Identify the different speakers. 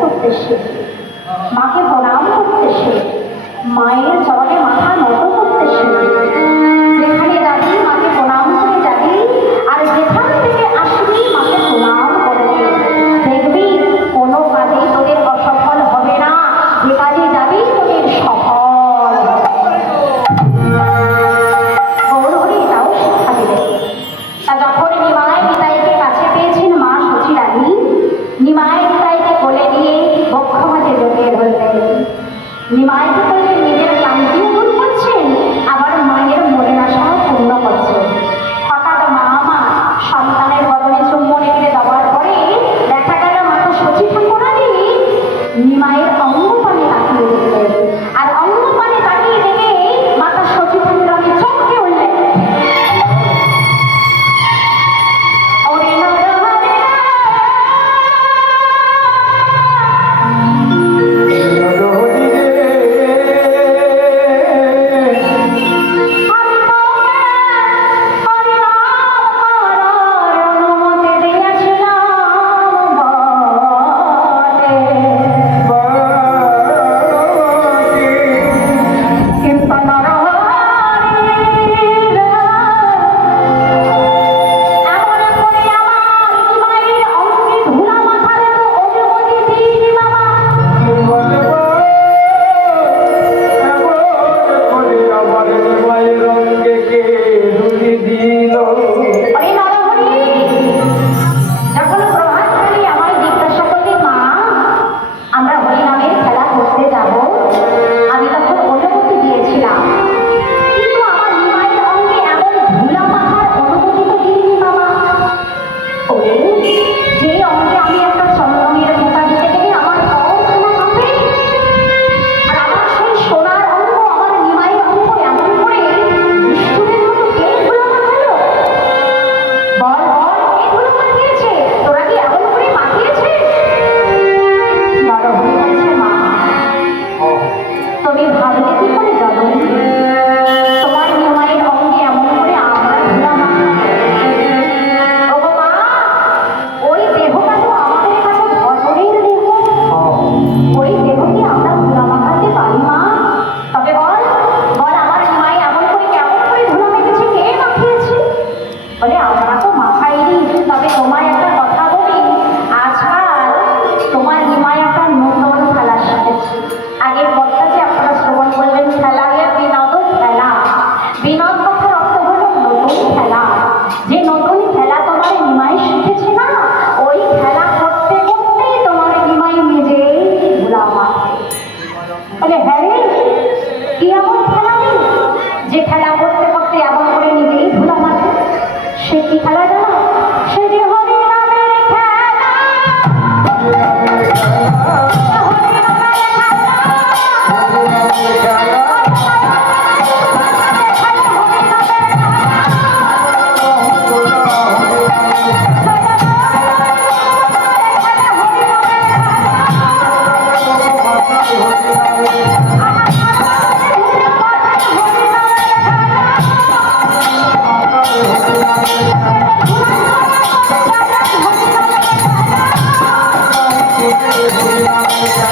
Speaker 1: করতেছে মাকে প্রণাম করতেছে মায়ের চরণে মাথা নত করতেছে নিমায়ের পেলে নিজের ক্লান্তিও দূর করছেন আবার মায়ের মনের আশাও পূর্ণ করছেন হঠাৎ মা সন্তানের বদনে চুম্বন এঁকে দেওয়ার পরে দেখা গেল মাতা সচি ঠাকুরানি নিমাইয়ের তোরা কি এমন করে মাতিয়েছে Thank
Speaker 2: you.